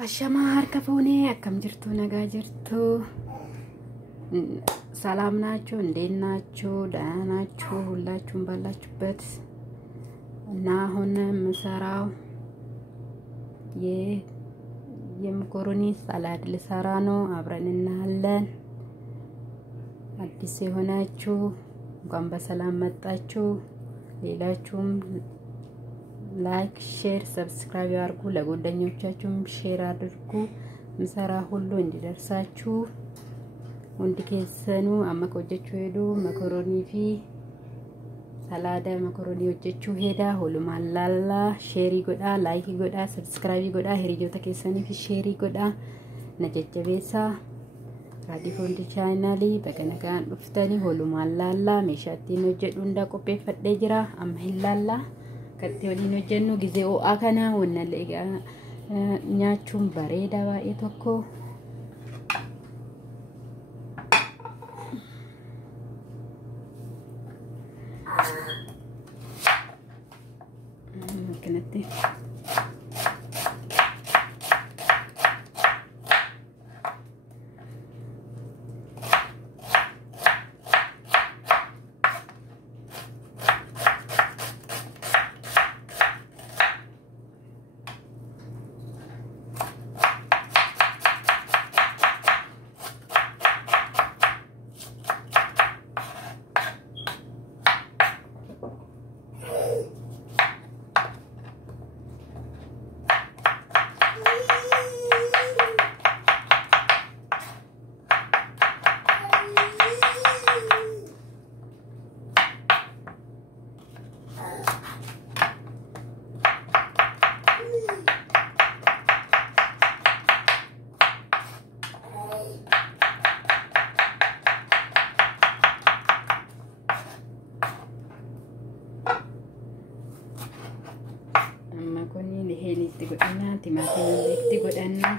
Ashama harka fuunee akkam jirtu nagaa jirtu ሰላም ናችሁ እንዴት ናችሁ ደህና ናችሁ ሁላችሁም ባላችሁበት እና አሁን ምሰራው የማካሮኒ ሳላድ ልሰራ ነው አብረን እናያለን አዲስ የሆናችሁ እንኳን በሰላም መጣችሁ ሌላችሁም ላይክ ሼር ሰብስክራይብ አድርጉ ለጓደኞቻችሁም ሼር አድርጉ ምሰራ ሁሉ እንዲደርሳችሁ ወንድከሰኑ አመቆጀቹ ሄዱ ማካሮኒ ፊ ሳላዳ ማካሮኒ ወጀቹ ሄዳ ሁሉም አላላ ሼሪ ጎዳ ላይክ ጎዳ ሰብስክራይብ ጎዳ ሄሪጆታ ከሰኒ ፊ ሼሪ ጎዳ ነጀጀቤሳ ራዲ ፎንዲ ቻናሊ በከነጋን ዱፍተኒ ሁሉም አላላ ሜሻቲ ነው ጀዱ እንዳቆጴ ፈደ ጅራ አምህላላ ከቴውሊ ነው ጀኑ ጊዜው አከና ወነለጋ ኛቹም ባሬዳ ባኤ ቶኮ كنتي Macaroni leheni tigodana timatim tigodana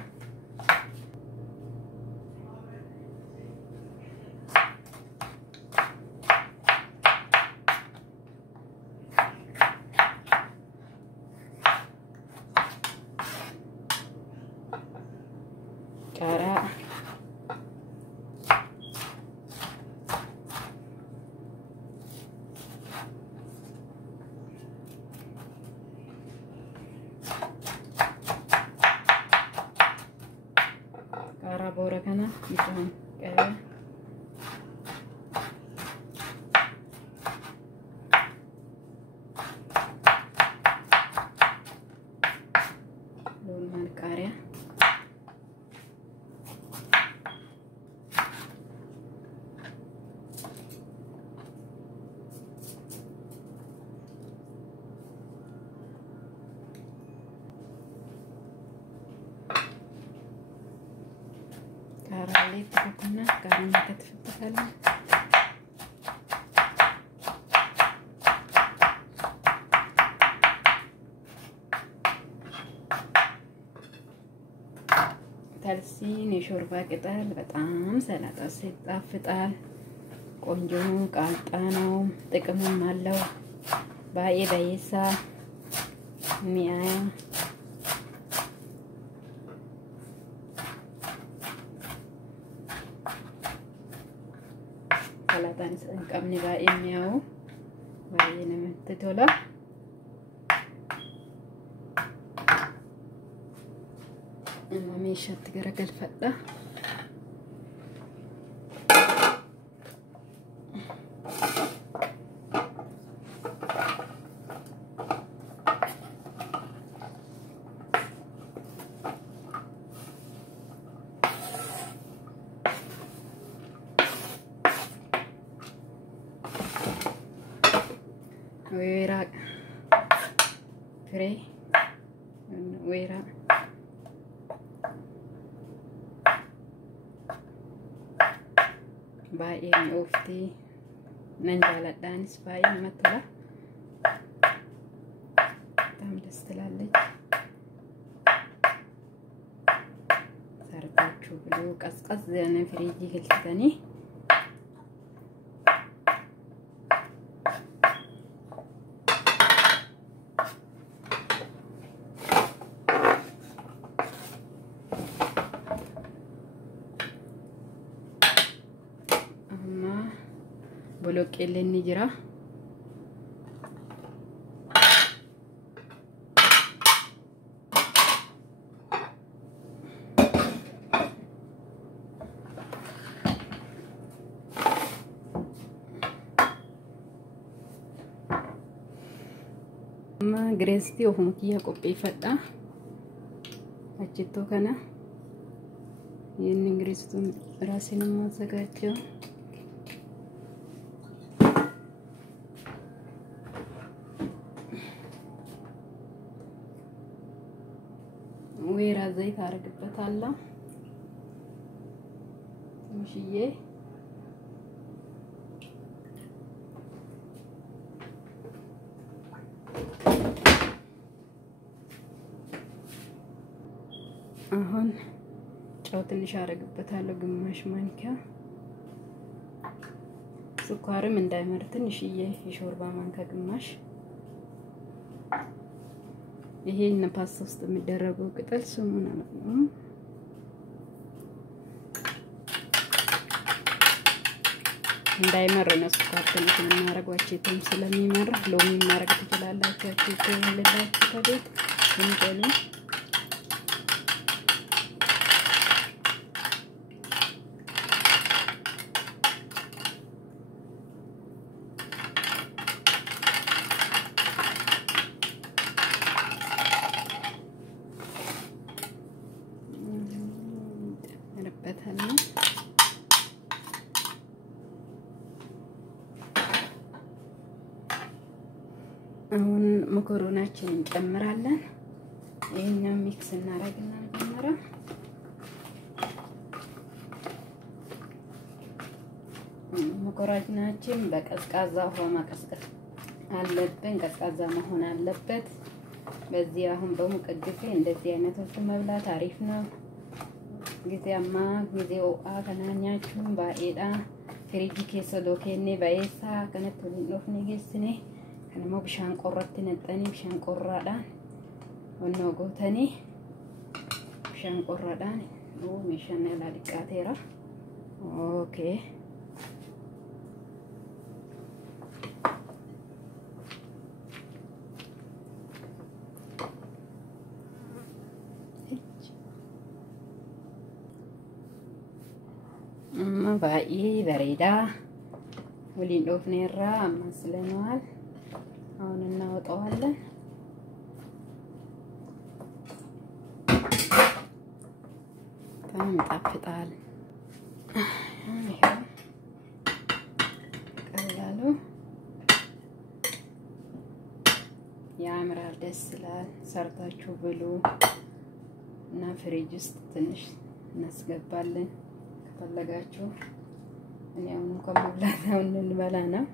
cara bora kana gitu kayak lumayan karya karali tukuna karena ketfutkan ተልሲን የሾርባ ቅጠል በጣም ሰላጣ ሲጣፍጣል ቆንጆ ቃልጣ ነው ጥቅምም አለው ባዬ በይሳ ሚያያ ሰላጣን እንቀምኒ ባዬ ሚያው ባዬ ነው ተቶላ ماشي تجرج الفقة ويراق فري ويراق baay'ee mi'oofti nan jaaladhaanis baay'ee namatti tola በጣም ደስ ትላለች ሰርታችሁ ብሎ ቀዝቀዝ ያለ ፍሪጅ ገልተኒ boloqqeellee ni jira. Ma greesti ofuma kiyya qopheeffadha. Achittuu kana inni greestuun raasiin immoo sagaachoo. ወይራ ዘይት አረግበታለሁ ትንሽዬ አሁን ጨው ትንሽ አረግበታለሁ ግማሽ ማንኪያ ስኳርም እንዳይመር ትንሽዬ የሾርባ ማንኪያ ግማሽ ይሄ ፓስታ ውስጥ የሚደረገው ቅጠል ስሙን አላውቅም እንዳይመር ነው ስኳር ትንሽ እናረጋቸው ስለሚመር ሎሚ ማረግ ትችላላችሁ ለላችሁ ከቤት እንጀሉ አሁን መኮሮናችንን እንጨምራለን ይሄኛው ሚክስ እናደርግና መጀመሪያ መኮሮናችን በቀዝቃዛ ውሃ ማቀዝቀዝ አለብን ቀዝቃዛ መሆን አለበት በዚህ አሁን በሙቀት ጊዜ እንደዚህ አይነቶች መብላት አሪፍ ነው ጊዜያማ ጊዜው አከናኛችሁ ባኤዳ ፍሪጅ ኬሰ ዶኬኔ ባኤሳ ከነቱ ሎፍኔ ጌስኔ ከነሞ ብሻን ቆረጥ ነጠኒ ብሻን ቆራዳን ወኖ ጎተኒ ብሻን ቆራዳን ኦ ሚሸነ ላዲቃቴራ ኦኬ ባኢ በሬዳ ወሊን ዶፍኔራ አማስለናል አሁን እናወጣዋለን ታምጣፍጣል ቀላሉ ያምራል ደስ ይላል ሰርታችሁ ብሉ እና ፍሪጅ ውስጥ ትንሽ እናስገባለን ከፈለጋችሁ እኔ አሁን ከመብላታው እንበላ ነው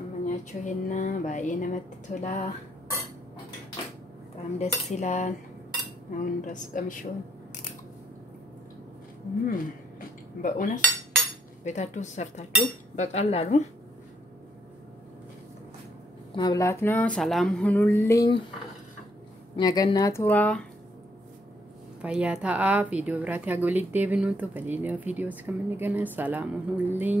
አመኛችሁ ሄና ባይነ መጥቶላ በጣም ደስ ይላል አሁን ራስ ቀምሾን በእውነት ቤታችሁ ሰርታችሁ በቀላሉ መብላት ነው ሰላም ሁኑልኝ ያገናቱራ ፈያታ ቪዲዮ ብራት ያጎልዴ ብኑቱ በሌላ ቪዲዮ እስከምንገናኝ ሰላም ሁኑልኝ